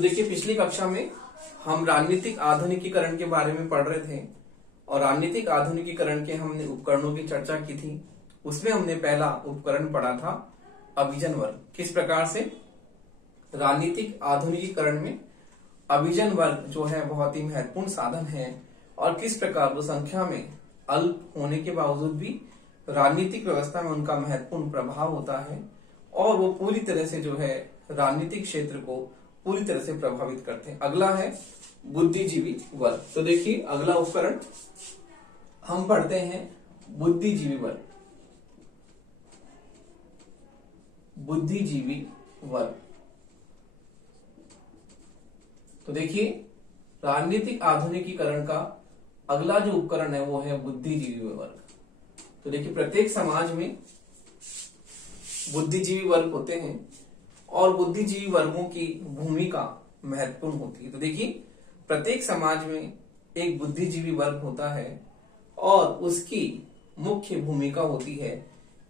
देखिए पिछली कक्षा में हम राजनीतिक आधुनिकीकरण के बारे में पढ़ रहे थे और राजनीतिक आधुनिकीकरण के हमने उपकरणों की चर्चा की थी। उसमें हमने पहला उपकरण पढ़ा था अभिजन वर्ग। किस प्रकार से राजनीतिक आधुनिकीकरण में अभिजन वर्ग जो है बहुत ही महत्वपूर्ण साधन है और किस प्रकार वो संख्या में अल्प होने के बावजूद भी राजनीतिक व्यवस्था में उनका महत्वपूर्ण प्रभाव होता है और वो पूरी तरह से जो है राजनीतिक क्षेत्र को पूरी तरह से प्रभावित करते हैं। अगला है बुद्धिजीवी वर्ग। तो देखिए अगला उपकरण हम पढ़ते हैं बुद्धिजीवी वर्ग। बुद्धिजीवी वर्ग। तो देखिए राजनीतिक आधुनिकीकरण का अगला जो उपकरण है वो है बुद्धिजीवी वर्ग। तो देखिए प्रत्येक समाज में बुद्धिजीवी वर्ग होते हैं और बुद्धिजीवी वर्गों की भूमिका महत्वपूर्ण होती है। तो देखिए प्रत्येक समाज में एक बुद्धिजीवी वर्ग होता है और उसकी मुख्य भूमिका होती है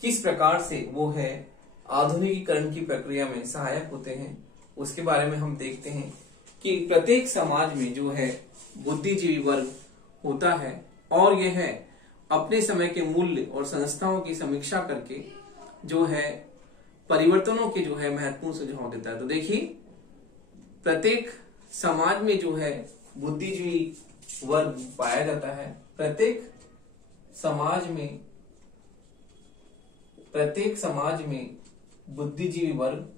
किस प्रकार से वो है आधुनिकीकरण की प्रक्रिया में सहायक होते हैं। उसके बारे में हम देखते हैं कि प्रत्येक समाज में जो है बुद्धिजीवी वर्ग होता है और यह अपने समय के मूल्य और संस्थाओं की समीक्षा करके जो है परिवर्तनों के जो है महत्वपूर्ण सुझाव देता है। तो देखिए प्रत्येक समाज में जो है बुद्धिजीवी वर्ग पाया जाता है। प्रत्येक समाज में बुद्धिजीवी वर्ग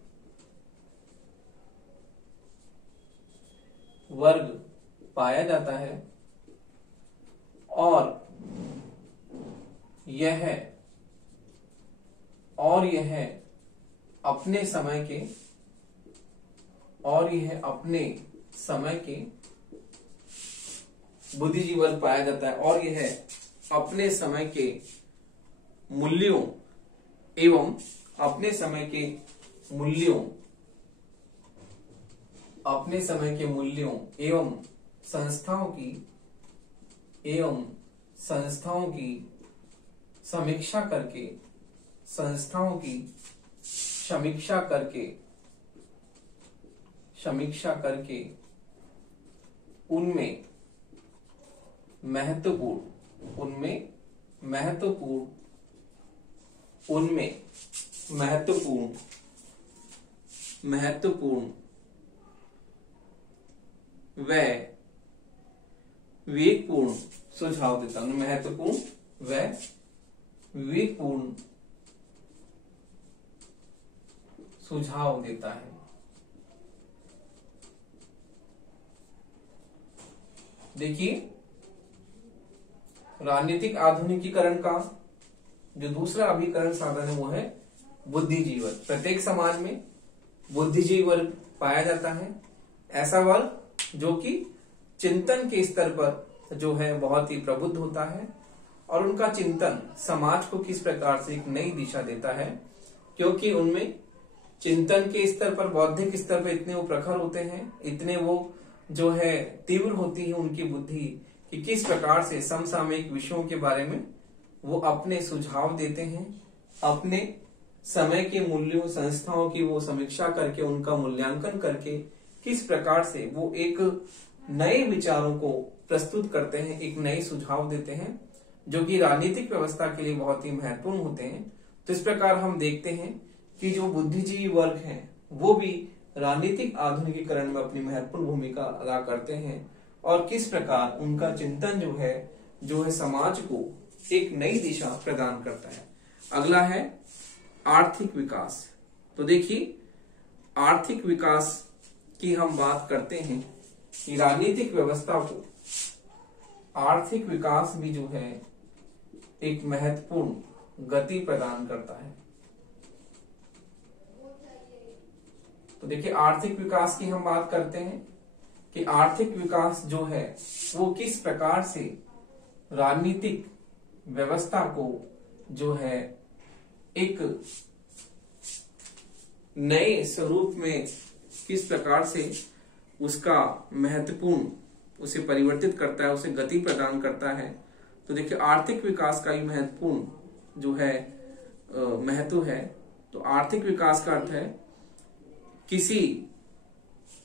पाया जाता है और यह अपने समय के बुद्धिजीवी वर्ग पाया जाता है और यह अपने समय के मूल्यों एवं संस्थाओं की समीक्षा करके उनमें महत्वपूर्ण व विवेकपूर्ण सुझाव देता है। महत्वपूर्ण व विवेकपूर्ण सुझाव देता है। देखिए राजनीतिक आधुनिकीकरण का जो दूसरा अभिकरण साधन है वो है बुद्धिजीवी वर्ग। प्रत्येक समाज में बुद्धिजीवी वर्ग पाया जाता है। ऐसा वर्ग जो कि चिंतन के स्तर पर जो है बहुत ही प्रबुद्ध होता है और उनका चिंतन समाज को किस प्रकार से एक नई दिशा देता है, क्योंकि उनमें चिंतन के स्तर पर बौद्धिक स्तर पर इतने वो प्रखर होते हैं, इतने वो जो है तीव्र होती है उनकी बुद्धि कि किस प्रकार से समसामयिक विषयों के बारे में वो अपने सुझाव देते हैं। अपने समय के मूल्यों संस्थाओं की वो समीक्षा करके उनका मूल्यांकन करके किस प्रकार से वो एक नए विचारों को प्रस्तुत करते हैं, एक नए सुझाव देते हैं जो कि राजनीतिक व्यवस्था के लिए बहुत ही महत्वपूर्ण होते हैं। तो इस प्रकार हम देखते हैं कि जो बुद्धिजीवी वर्ग हैं वो भी राजनीतिक आधुनिकीकरण में अपनी महत्वपूर्ण भूमिका अदा करते हैं और किस प्रकार उनका चिंतन जो है समाज को एक नई दिशा प्रदान करता है। अगला है आर्थिक विकास। तो देखिए आर्थिक विकास की हम बात करते हैं कि राजनीतिक व्यवस्था को आर्थिक विकास भी जो है एक महत्वपूर्ण गति प्रदान करता है। तो देखिए आर्थिक विकास की हम बात करते हैं कि आर्थिक विकास जो है वो किस प्रकार से राजनीतिक व्यवस्था को जो है एक नए स्वरूप में किस प्रकार से उसका महत्वपूर्ण उसे परिवर्तित करता है, उसे गति प्रदान करता है। तो देखिए आर्थिक विकास का ही महत्वपूर्ण जो है महत्व है। तो आर्थिक विकास का अर्थ है किसी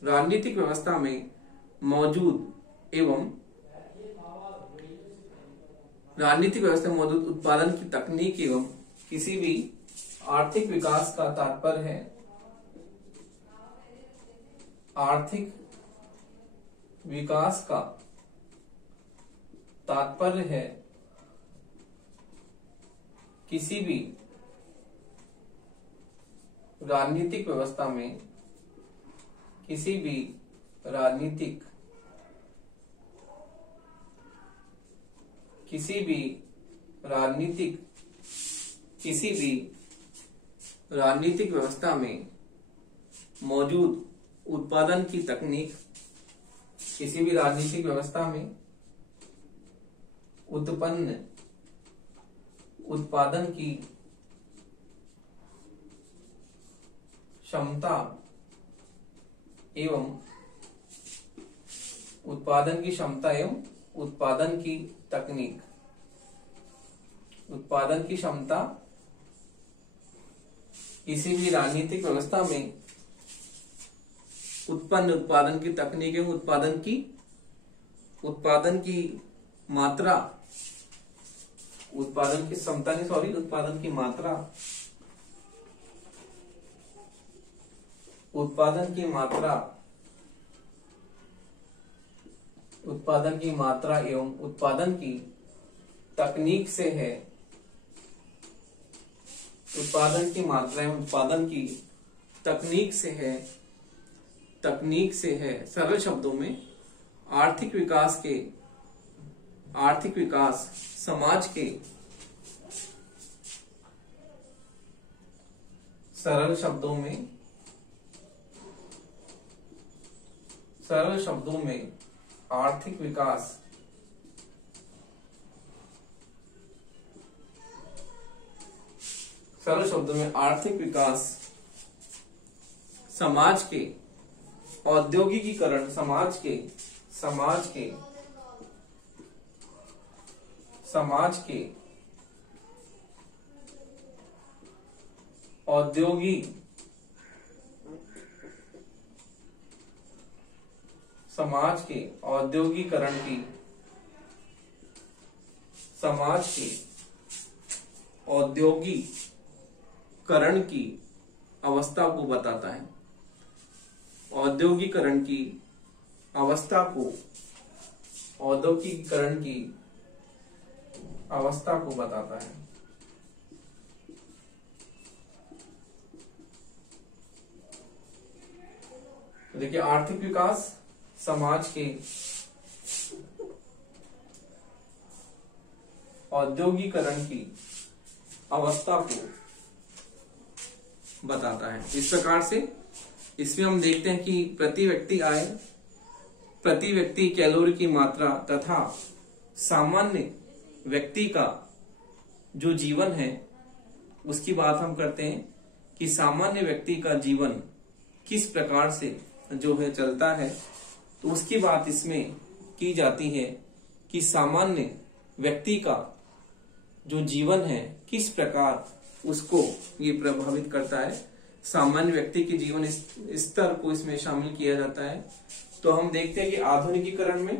राजनीतिक व्यवस्था में मौजूद एवं राजनीतिक व्यवस्था में मौजूद उत्पादन की तकनीक एवं किसी भी आर्थिक विकास का तात्पर्य है आर्थिक विकास का तात्पर्य है किसी भी राजनीतिक व्यवस्था में किसी भी राजनीतिक व्यवस्था में मौजूद उत्पादन की तकनीक किसी भी राजनीतिक व्यवस्था में उत्पन्न उत्पादन की क्षमता एवं उत्पादन की क्षमता एवं उत्पादन की तकनीक उत्पादन की क्षमता किसी भी राजनीतिक व्यवस्था में उत्पन्न उत्पादन की तकनीक एवं उत्पादन की मात्रा उत्पादन की क्षमता नहीं सॉरी उत्पादन की मात्रा उत्पादन की मात्रा एवं उत्पादन की तकनीक से है उत्पादन की मात्रा एवं उत्पादन की तकनीक से है सरल शब्दों में आर्थिक विकास समाज के सरल शब्दों में आर्थिक विकास समाज के औद्योगिकीकरण समाज के औद्योगिकरण की अवस्था को बताता है औद्योगिकरण की अवस्था को बताता है। तो देखिए आर्थिक विकास समाज के औद्योगिकरण की अवस्था को बताता है। इस प्रकार से इसमें हम देखते हैं कि प्रति व्यक्ति आय, प्रति व्यक्ति कैलोरी की मात्रा तथा सामान्य व्यक्ति का जो जीवन है उसकी बात हम करते हैं कि सामान्य व्यक्ति का जीवन किस प्रकार से जो है चलता है, तो उसकी बात इसमें की जाती है कि सामान्य व्यक्ति का जो जीवन है किस प्रकार उसको ये प्रभावित करता है। सामान्य व्यक्ति के जीवन स्तर को इसमें शामिल किया जाता है। तो हम देखते हैं कि आधुनिकीकरण में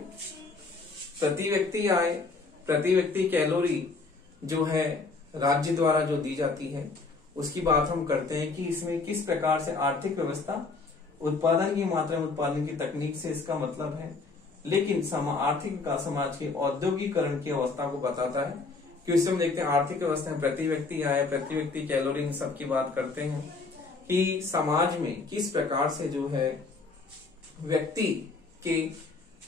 प्रति व्यक्ति आय, प्रति व्यक्ति कैलोरी जो है राज्य द्वारा जो दी जाती है उसकी बात हम करते हैं कि इसमें किस प्रकार से आर्थिक व्यवस्था उत्पादन की मात्रा में उत्पादन की तकनीक से इसका मतलब है। लेकिन आर्थिक विकास समाज के औद्योगिकरण की अवस्था को बताता है। क्योंकि हम देखते हैं आर्थिक व्यवस्था में प्रति व्यक्ति आय, प्रति व्यक्ति कैलोरी इन सब की बात करते हैं कि समाज में किस प्रकार से जो है व्यक्ति के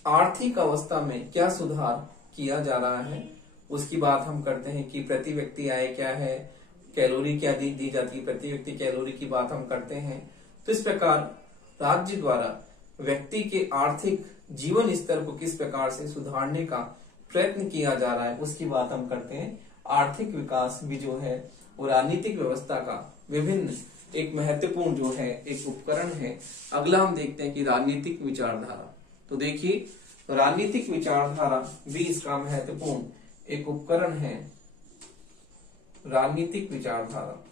आर्थिक अवस्था में क्या सुधार किया जा रहा है उसकी बात हम करते हैं कि प्रति व्यक्ति आय क्या है, कैलोरी क्या दी जाती है, प्रति व्यक्ति कैलोरी की बात हम करते हैं। तो इस प्रकार राज्य द्वारा व्यक्ति के आर्थिक जीवन स्तर को किस प्रकार से सुधारने का प्रयत्न किया जा रहा है उसकी बात हम करते हैं। आर्थिक विकास भी जो है वो राजनीतिक व्यवस्था का विभिन्न एक महत्वपूर्ण जो है एक उपकरण है। अगला हम देखते हैं कि राजनीतिक विचारधारा। तो देखिए राजनीतिक विचारधारा भी इसका महत्वपूर्ण एक उपकरण है। राजनीतिक विचारधारा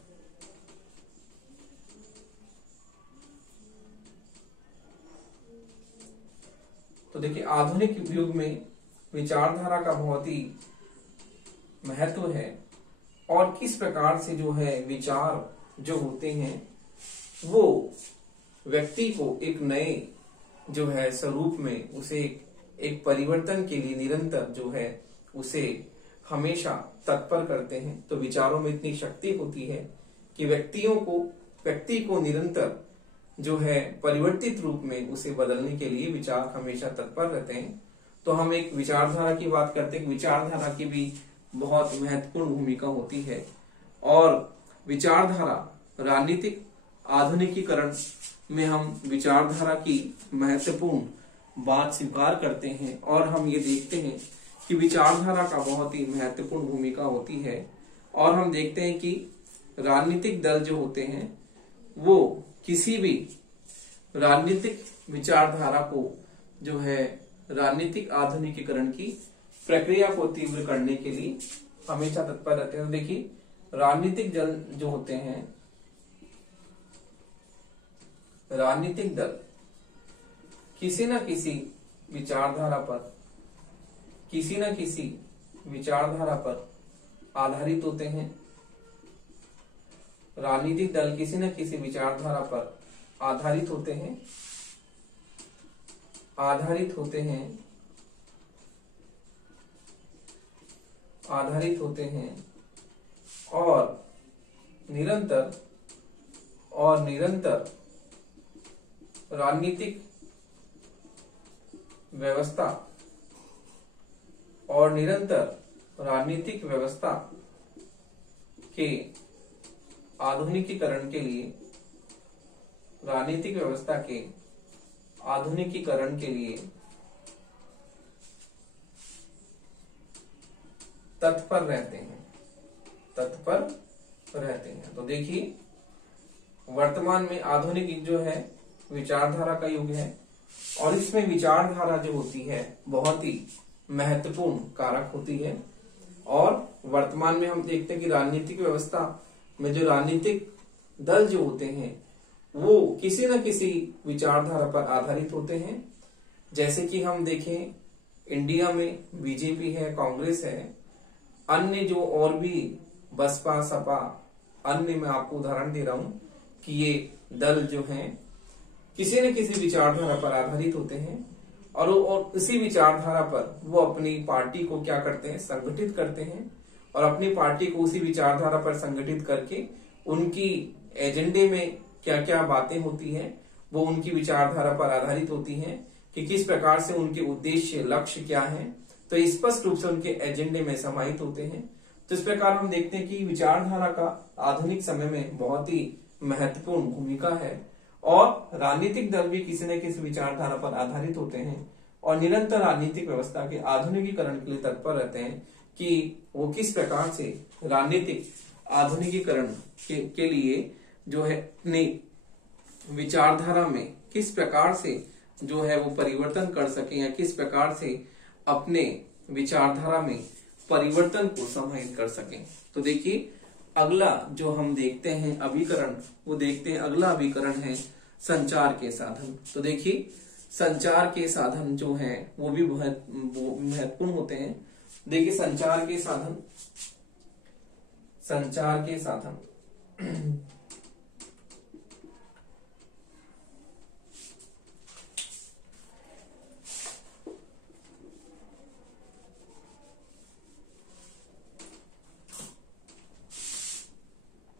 तो देखिए आधुनिक युग में विचारधारा का बहुत ही महत्व है और किस प्रकार से जो है विचार जो होते हैं वो व्यक्ति को एक नए जो है स्वरूप में उसे एक परिवर्तन के लिए निरंतर जो है उसे हमेशा तत्पर करते हैं। तो विचारों में इतनी शक्ति होती है कि व्यक्ति को निरंतर जो है परिवर्तित रूप में उसे बदलने के लिए विचार हमेशा तत्पर रहते हैं। तो हम एक विचारधारा की बात करते हैं। विचारधारा की भी बहुत महत्वपूर्ण भूमिका होती है और विचारधारा राजनीतिक आधुनिकीकरण में हम विचारधारा की महत्वपूर्ण बात स्वीकार करते हैं और हम ये देखते हैं कि विचारधारा का बहुत ही महत्वपूर्ण भूमिका होती है। और हम देखते हैं कि राजनीतिक दल जो होते हैं वो किसी भी राजनीतिक विचारधारा को जो है राजनीतिक आधुनिकीकरण की प्रक्रिया को तीव्र करने के लिए हमेशा तत्पर रहते हैं। तो देखिए राजनीतिक दल जो होते हैं, राजनीतिक दल किसी न किसी विचारधारा पर आधारित होते हैं। राजनीतिक दल किसी न किसी विचारधारा पर आधारित होते हैं और निरंतर राजनीतिक व्यवस्था के आधुनिकीकरण के लिए तत्पर रहते हैं। तो देखिए वर्तमान में आधुनिक युग जो है विचारधारा का युग है और इसमें विचारधारा जो होती है बहुत ही महत्वपूर्ण कारक होती है। और वर्तमान में हम देखते हैं कि राजनीतिक व्यवस्था में जो राजनीतिक दल जो होते हैं वो किसी न किसी विचारधारा पर आधारित होते हैं। जैसे कि हम देखें इंडिया में बीजेपी है, कांग्रेस है, अन्य जो और भी बसपा, सपा, अन्य मैं आपको उदाहरण दे रहा हूं कि ये दल जो हैं किसी न किसी विचारधारा पर आधारित होते हैं और उसी विचारधारा पर वो अपनी पार्टी को क्या करते हैं, संगठित करते हैं और अपनी पार्टी को उसी विचारधारा पर संगठित करके उनकी एजेंडे में क्या क्या बातें होती हैं वो उनकी विचारधारा पर आधारित होती हैं कि किस प्रकार से उनके उद्देश्य, लक्ष्य क्या हैं, तो स्पष्ट रूप से उनके एजेंडे में समाहित होते हैं। तो इस प्रकार हम देखते हैं कि विचारधारा का आधुनिक समय में बहुत ही महत्वपूर्ण भूमिका है और राजनीतिक दल भी किसी न किसी विचारधारा पर आधारित होते हैं और निरंतर राजनीतिक व्यवस्था के आधुनिकीकरण के लिए तत्पर रहते हैं कि वो किस प्रकार से राजनीतिक आधुनिकीकरण के लिए जो है अपनी विचारधारा में किस प्रकार से जो है वो परिवर्तन कर सके या किस प्रकार से अपने विचारधारा में परिवर्तन को समाहित कर सकें। तो देखिए अगला जो हम देखते हैं अभिकरण, वो देखते हैं अगला अभिकरण है संचार के साधन। तो देखिए संचार के साधन जो हैं वो भी बहुत महत्वपूर्ण होते हैं। देखिए संचार के साधन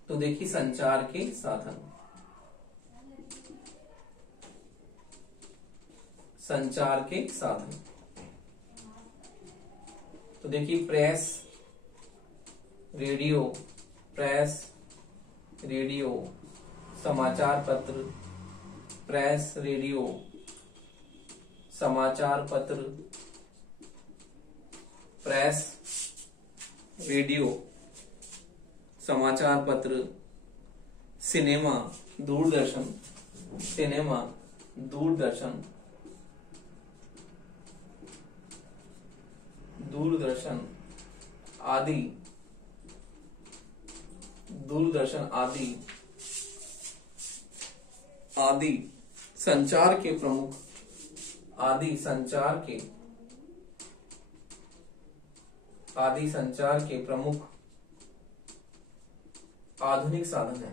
तो देखिए संचार के साधन तो देखिए प्रेस, रेडियो, समाचार पत्र, प्रेस, रेडियो, समाचार पत्र, प्रेस, रेडियो, समाचार पत्र, सिनेमा, दूरदर्शन आदि संचार के प्रमुख आदि संचार के प्रमुख आधुनिक साधन है।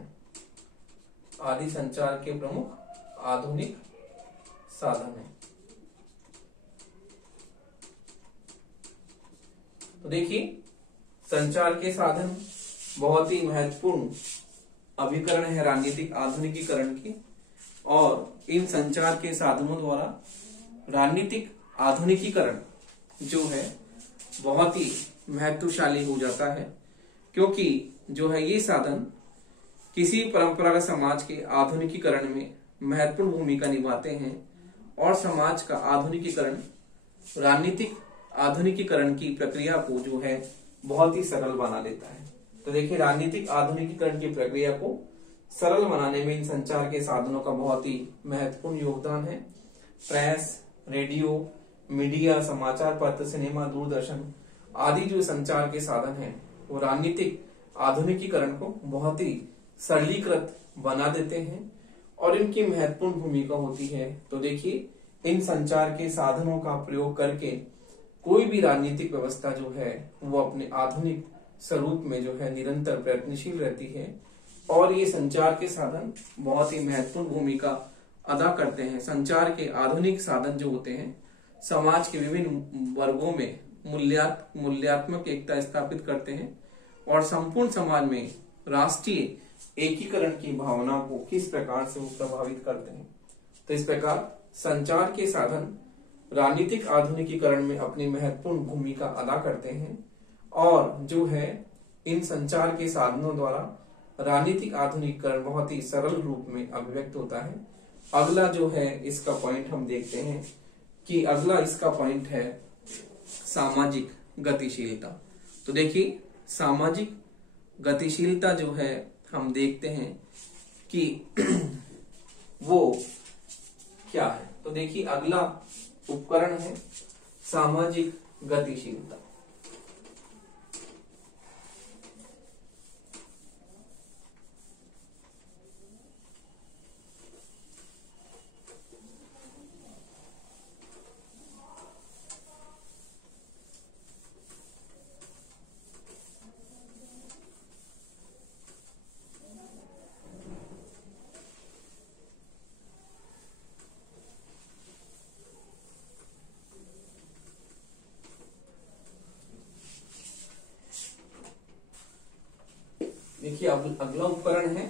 आदि संचार के प्रमुख आधुनिक साधन है। तो देखिए, संचार के साधन बहुत ही महत्वपूर्ण अभिकरण है राजनीतिक आधुनिकीकरण के, और इन संचार के साधनों द्वारा राजनीतिक आधुनिकीकरण जो है बहुत ही महत्वशाली हो जाता है, क्योंकि जो है ये साधन किसी परंपरागत समाज के आधुनिकीकरण में महत्वपूर्ण भूमिका निभाते हैं और समाज का आधुनिकीकरण राजनीतिक आधुनिकीकरण की प्रक्रिया को जो है बहुत ही सरल बना देता है। तो देखिए, राजनीतिक आधुनिकीकरण की प्रक्रिया को सरल बनाने में इन संचार के साधनों का बहुत ही महत्वपूर्ण योगदान है। प्रेस, रेडियो, मीडिया, समाचार पत्र, सिनेमा, दूरदर्शन आदि जो संचार के साधन हैं वो राजनीतिक आधुनिकीकरण को बहुत ही सरलीकृत बना देते हैं और इनकी महत्वपूर्ण भूमिका होती है। तो देखिए, इन संचार के साधनों का प्रयोग करके कोई भी राजनीतिक व्यवस्था जो है वो अपने आधुनिक स्वरूप में जो है निरंतर प्रयत्नशील रहती है, और ये संचार के साधन बहुत ही महत्वपूर्ण भूमिका अदा करते हैं। संचार के आधुनिक साधन जो होते हैं समाज के विभिन्न वर्गों में मूल्यात्मक एकता स्थापित करते हैं और संपूर्ण समाज में राष्ट्रीय एकीकरण की भावना को किस प्रकार से वो प्रभावित करते हैं। तो इस प्रकार संचार के साधन राजनीतिक आधुनिकीकरण में अपनी महत्वपूर्ण भूमिका अदा करते हैं, और जो है इन संचार के साधनों द्वारा राजनीतिक आधुनिकीकरण बहुत ही सरल रूप में अभिव्यक्त होता है। अगला जो है इसका पॉइंट हम देखते हैं कि अगला इसका पॉइंट है सामाजिक गतिशीलता। तो देखिए, सामाजिक गतिशीलता जो है हम देखते हैं कि वो क्या है। तो देखिए, अगला उपकरण है सामाजिक गतिशीलता। देखिए, अब अगला उपकरण है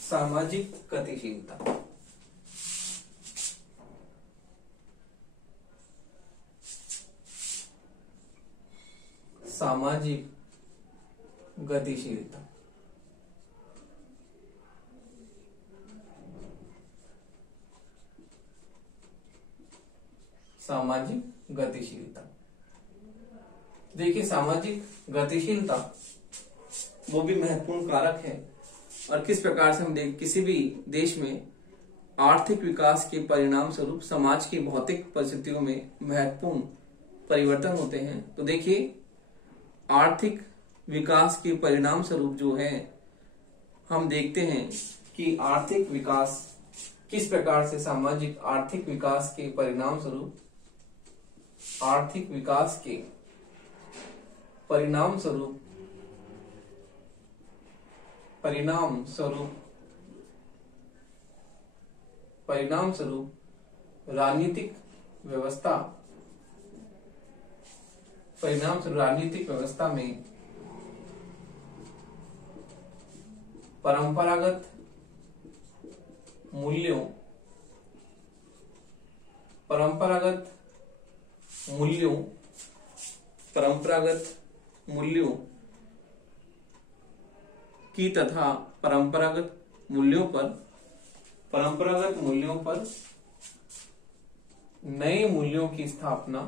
सामाजिक गतिशीलता। सामाजिक गतिशीलता सामाजिक गतिशीलता देखिए, सामाजिक गतिशीलता वो भी महत्वपूर्ण कारक है, और किस प्रकार से हम किसी भी देश में आर्थिक विकास के परिणाम स्वरूप समाज की भौतिक परिस्थितियों में महत्वपूर्ण परिवर्तन होते हैं। तो देखिए, आर्थिक विकास के परिणाम स्वरूप जो है हम देखते हैं कि आर्थिक विकास किस प्रकार से सामाजिक आर्थिक विकास के परिणाम स्वरूप आर्थिक विकास के परिणाम स्वरूप राजनीतिक व्यवस्था में परंपरागत मूल्यों की तथा परंपरागत मूल्यों पर नए मूल्यों की स्थापना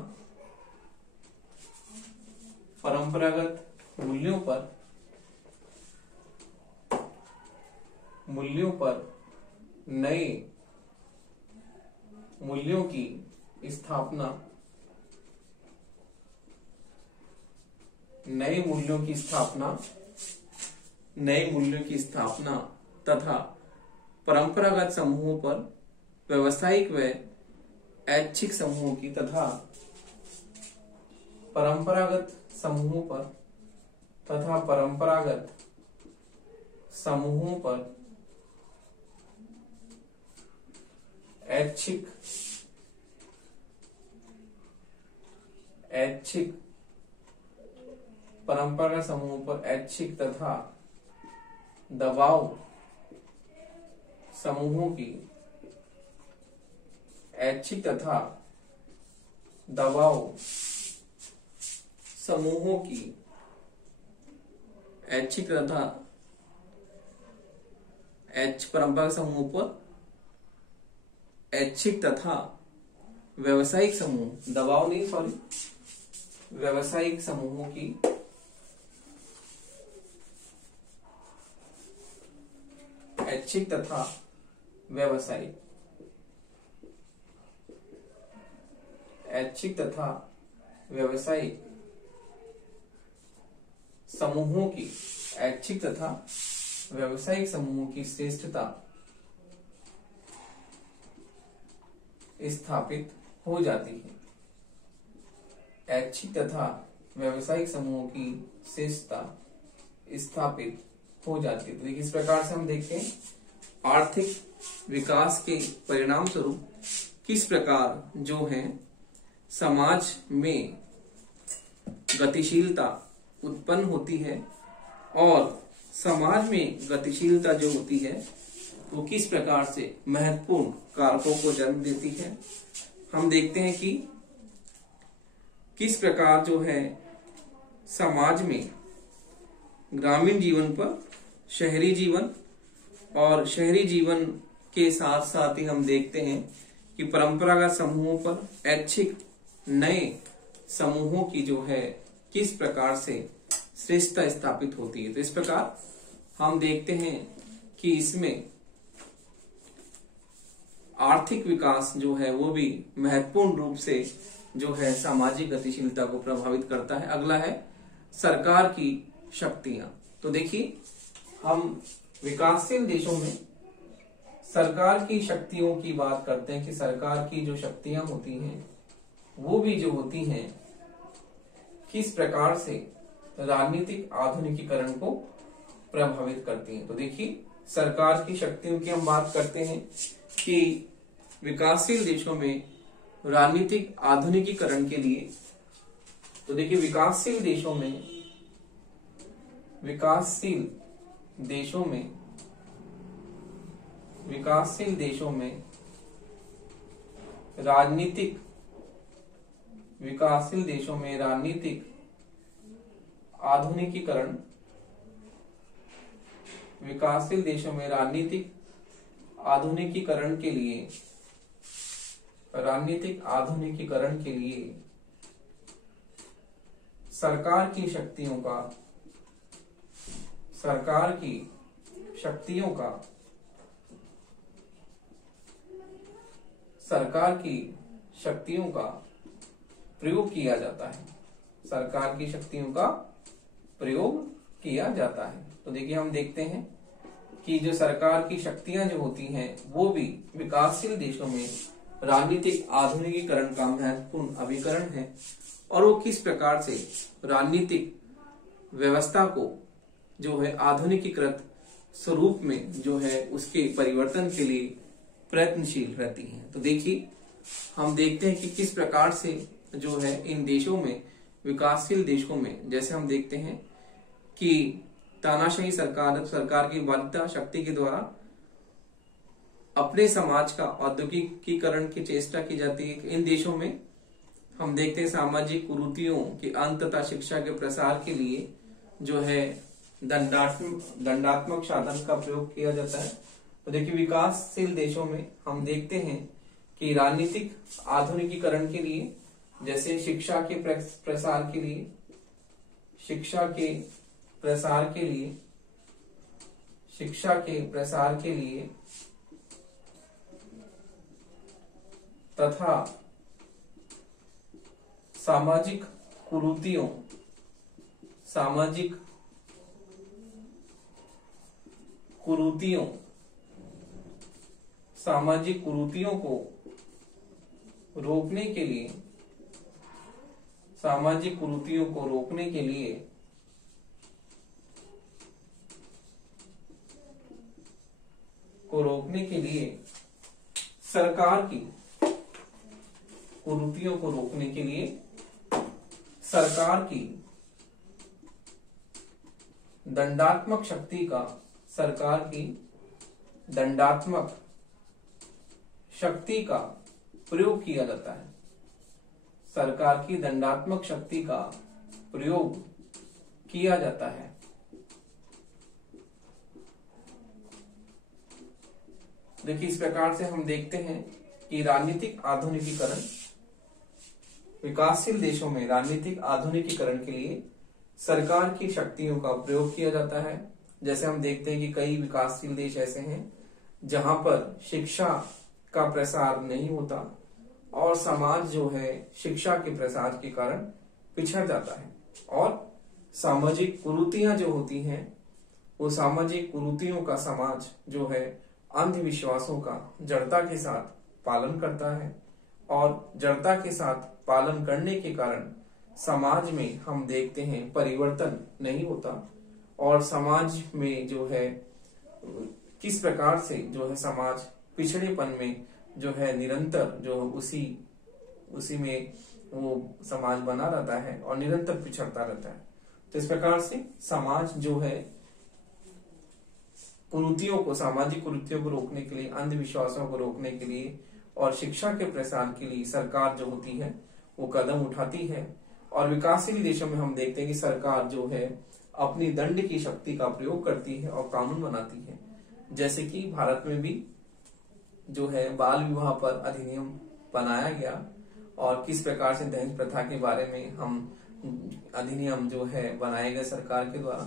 नए मूल्यों की स्थापना तथा परंपरागत समूहों पर व्यावसायिक व ऐच्छिक समूहों की तथा परंपरागत समूहों पर ऐच्छिक परंपरागत समूहों पर ऐच्छिक तथा दबाव समूहों की ऐच्छिक तथा दबाव समूहों की ऐच्छिक तथा परंपरागत समूहों पर ऐच्छिक तथा व्यवसायिक समूह, दबाव नहीं सॉरी, व्यवसायिक समूहों की ऐच्छिक तथा व्यवसायिक समूहों की ऐच्छिक तथा व्यवसायिक समूहों की श्रेष्ठता स्थापित हो जाती है। ऐच्छिक तथा व्यवसायिक समूहों की श्रेष्ठता स्थापित हो जाती है। तो देखिए इस प्रकार से हम देखते हैं आर्थिक विकास के परिणाम स्वरूप किस प्रकार जो है समाज में गतिशीलता उत्पन्न होती है और समाज में गतिशीलता जो होती है वो किस प्रकार से महत्वपूर्ण कारकों को जन्म देती है। हम देखते हैं कि किस प्रकार जो है समाज में ग्रामीण जीवन पर शहरी जीवन और शहरी जीवन के साथ साथ ही हम देखते हैं कि परंपरागत समूहों पर ऐच्छिक नए समूहों की जो है किस प्रकार से श्रेष्ठता स्थापित होती है। तो इस प्रकार हम देखते हैं कि इसमें आर्थिक विकास जो है वो भी महत्वपूर्ण रूप से जो है सामाजिक गतिशीलता को प्रभावित करता है। अगला है सरकार की शक्तियां। तो देखिए हम विकासशील देशों में सरकार की शक्तियों की बात करते हैं कि सरकार की जो शक्तियां होती हैं वो भी जो होती हैं किस प्रकार से राजनीतिक आधुनिकीकरण को प्रभावित करती हैं। तो देखिए सरकार की शक्तियों की हम बात करते हैं कि विकासशील देशों में राजनीतिक आधुनिकीकरण के लिए, तो देखिए विकासशील देशों में राजनीतिक आधुनिकीकरण के लिए सरकार की शक्तियों का प्रयोग किया जाता है। सरकार की शक्तियों का प्रयोग किया जाता है। तो देखिए हम देखते हैं कि जो सरकार की शक्तियां जो होती हैं वो भी विकासशील देशों में राजनीतिक आधुनिकीकरण का महत्वपूर्ण अभिकरण है और वो किस प्रकार से राजनीतिक व्यवस्था को जो है आधुनिकीकृत स्वरूप में जो है उसके परिवर्तन के लिए प्रयत्नशील रहती हैं। तो देखिए हम देखते हैं कि किस प्रकार से जो है इन देशों में, विकासशील देशों में, जैसे हम देखते हैं कि तानाशाही सरकार की बाध्यता शक्ति के द्वारा अपने समाज का औद्योगिकीकरण की चेष्टा की जाती है। इन देशों में हम देखते हैं सामाजिक कुरीतियों के अंत तथा शिक्षा के प्रसार के लिए जो है दंडात्मक साधन का प्रयोग किया जाता है। तो देखिए विकासशील देशों में हम देखते हैं कि राजनीतिक आधुनिकीकरण के लिए, जैसे शिक्षा के प्रसार के लिए तथा सामाजिक कुरीतियों को रोकने के लिए, सामाजिक कुरीतियों को रोकने के लिए सरकार की कुरीतियों को रोकने के लिए सरकार की दंडात्मक शक्ति का प्रयोग किया जाता है। सरकार की दंडात्मक शक्ति का प्रयोग किया जाता है। देखिए, इस प्रकार से हम देखते हैं कि राजनीतिक आधुनिकीकरण, विकासशील देशों में राजनीतिक आधुनिकीकरण के लिए सरकार की शक्तियों का प्रयोग किया जाता है। जैसे हम देखते हैं कि कई विकासशील देश ऐसे हैं जहां पर शिक्षा का प्रसार नहीं होता और समाज जो है शिक्षा के प्रसार के कारण पिछड़ जाता है, और सामाजिक कुरीतियां जो होती हैं वो सामाजिक कुरीतियों का समाज जो है अंधविश्वासों का जड़ता के साथ पालन करता है, और जड़ता के साथ पालन करने के कारण समाज में हम देखते हैं परिवर्तन नहीं होता, और समाज में जो है किस प्रकार से जो है समाज पिछड़ेपन में जो है निरंतर जो उसी में वो समाज बना रहता है और निरंतर पिछड़ता रहता है। तो इस प्रकार से समाज जो है कुरीतियों को, सामाजिक कुरीतियों को रोकने के लिए, अंधविश्वासों को रोकने के लिए और शिक्षा के प्रसार के लिए सरकार जो होती है वो कदम उठाती है। और विकासशील देशों में हम देखते हैं कि सरकार जो है अपनी दंड की शक्ति का प्रयोग करती है और कानून बनाती है। जैसे कि भारत में भी जो है बाल विवाह पर अधिनियम बनाया गया, और किस प्रकार से दहेज प्रथा के बारे में हम अधिनियम जो है बनाए गए सरकार के द्वारा।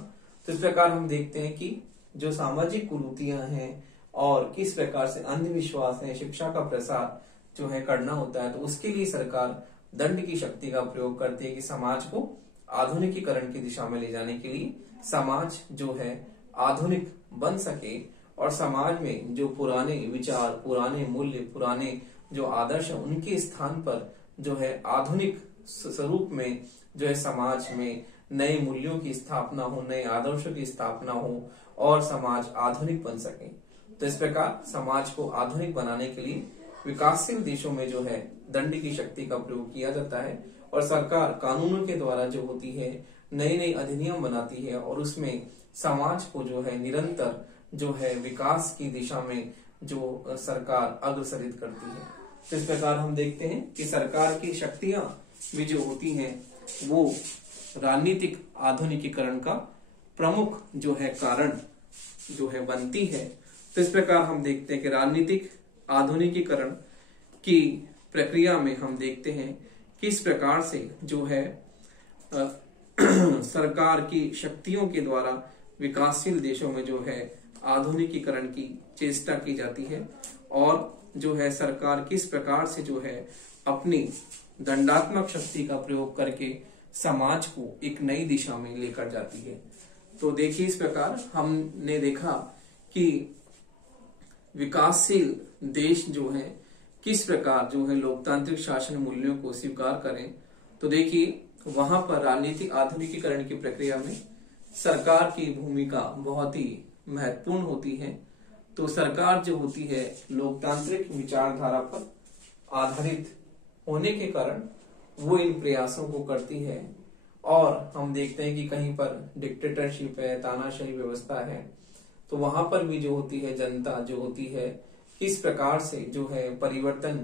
तो इस प्रकार हम देखते हैं कि जो सामाजिक कुरीतियां हैं और किस प्रकार से अंधविश्वास है, शिक्षा का प्रसार जो है करना होता है, तो उसके लिए सरकार दंड की शक्ति का प्रयोग करती है कि समाज को आधुनिकीकरण की दिशा में ले जाने के लिए समाज जो है आधुनिक बन सके, और समाज में जो पुराने विचार, पुराने मूल्य, पुराने जो आदर्श है उनके स्थान पर जो है आधुनिक स्वरूप में जो है समाज में नए मूल्यों की स्थापना हो, नए आदर्शों की स्थापना हो और समाज आधुनिक बन सके। तो इस प्रकार समाज को आधुनिक बनाने के लिए विकासशील देशों में जो है दंड की शक्ति का प्रयोग किया जाता है, और सरकार कानूनों के द्वारा जो होती है नए नए अधिनियम बनाती है, और उसमें समाज को जो है निरंतर जो है विकास की दिशा में जो सरकार अग्रसरित करती है। तो इस प्रकार हम देखते हैं कि सरकार की शक्तियां भी जो होती हैं वो राजनीतिक आधुनिकीकरण का प्रमुख जो है कारण जो है बनती है। तो इस प्रकार हम देखते हैं कि राजनीतिक आधुनिकीकरण की प्रक्रिया में हम देखते हैं किस प्रकार से जो है सरकार की शक्तियों के द्वारा विकासशील देशों में जो है आधुनिकीकरण की चेष्टा की जाती है, और जो है सरकार किस प्रकार से जो है अपनी दंडात्मक शक्ति का प्रयोग करके समाज को एक नई दिशा में लेकर जाती है। तो देखिए, इस प्रकार हमने देखा कि विकासशील देश जो है किस प्रकार जो है लोकतांत्रिक शासन मूल्यों को स्वीकार करें। तो देखिए, वहां पर राजनीतिक आधुनिकीकरण की प्रक्रिया में सरकार की भूमिका बहुत ही महत्वपूर्ण होती है। तो सरकार जो होती है लोकतांत्रिक विचारधारा पर आधारित होने के कारण वो इन प्रयासों को करती है, और हम देखते हैं कि कहीं पर डिक्टेटरशिप है, तानाशाही व्यवस्था है, तो वहां पर भी जो होती है जनता जो होती है किस प्रकार से जो है परिवर्तन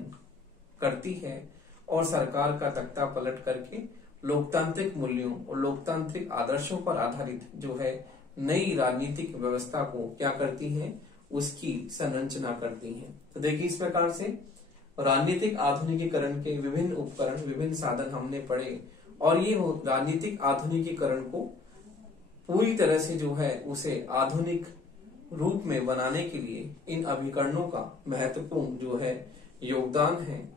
करती है, और सरकार का तख्ता पलट करके लोकतांत्रिक मूल्यों और लोकतांत्रिक आदर्शों पर आधारित जो है नई राजनीतिक व्यवस्था को क्या करती है, उसकी संरचना करती है। तो देखिए, इस प्रकार से राजनीतिक आधुनिकीकरण के विभिन्न उपकरण, विभिन्न साधन हमने पढ़े, और ये राजनीतिक आधुनिकीकरण को पूरी तरह से जो है उसे आधुनिक रूप में बनाने के लिए इन अभिकरणों का महत्वपूर्ण जो है योगदान है,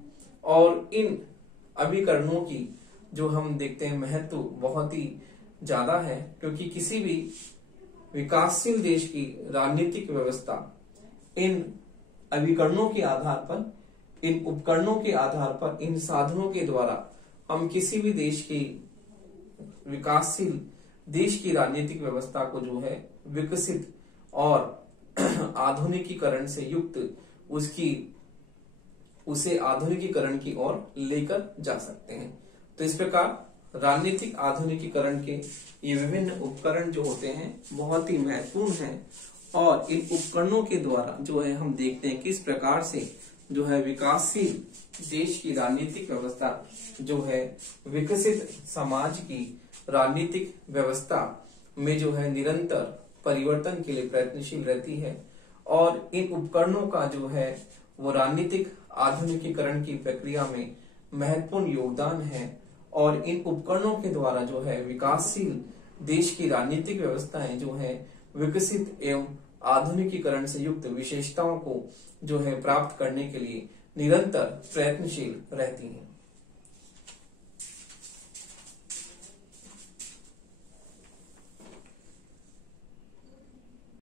और इन अभिकरणों की जो हम देखते हैं महत्व बहुत ही ज्यादा है, क्योंकि किसी भी विकासशील देश की राजनीतिक व्यवस्था इन अभिकरणों के आधार पर इन उपकरणों के आधार पर, इन साधनों के द्वारा हम किसी भी देश की विकासशील देश की राजनीतिक व्यवस्था को जो है विकसित और आधुनिकीकरण से युक्त उसे आधुनिकीकरण की ओर लेकर जा सकते हैं। तो इस प्रकार राजनीतिक आधुनिकीकरण के ये विभिन्न उपकरण जो होते हैं बहुत ही महत्वपूर्ण हैं, और इन उपकरणों के द्वारा जो है हम देखते हैं किस प्रकार से जो है विकासशील देश की राजनीतिक व्यवस्था जो है विकसित समाज की राजनीतिक व्यवस्था में जो है निरंतर परिवर्तन के लिए प्रयत्नशील रहती है, और इन उपकरणों का जो है वो राजनीतिक आधुनिकीकरण की प्रक्रिया में महत्वपूर्ण योगदान है, और इन उपकरणों के द्वारा जो है विकासशील देश की राजनीतिक व्यवस्थाएं जो है विकसित एवं आधुनिकीकरण से युक्त विशेषताओं को जो है प्राप्त करने के लिए निरंतर प्रयत्नशील रहती हैं।